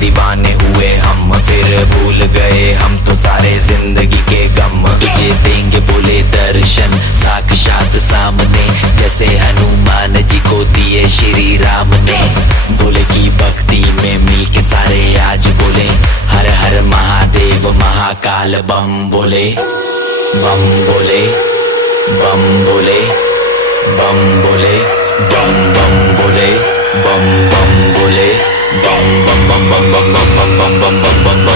दीवाने हुए हम, फिर भूल गए हम तो सारे जिंदगी के गम। तुझे देंगे बोले दर्शन साक्षात सामने, जैसे हनुमान जी को दिए श्री राम ने। बोले की भक्ति में मिलके सारे आज बोले, हर हर महादेव महाकाल बम बोले। बम बोले, बम बोले, बम बोले, बम बम बोले, बम बम बोले, बम बम बम बम बम बम बम बम बम बम बम।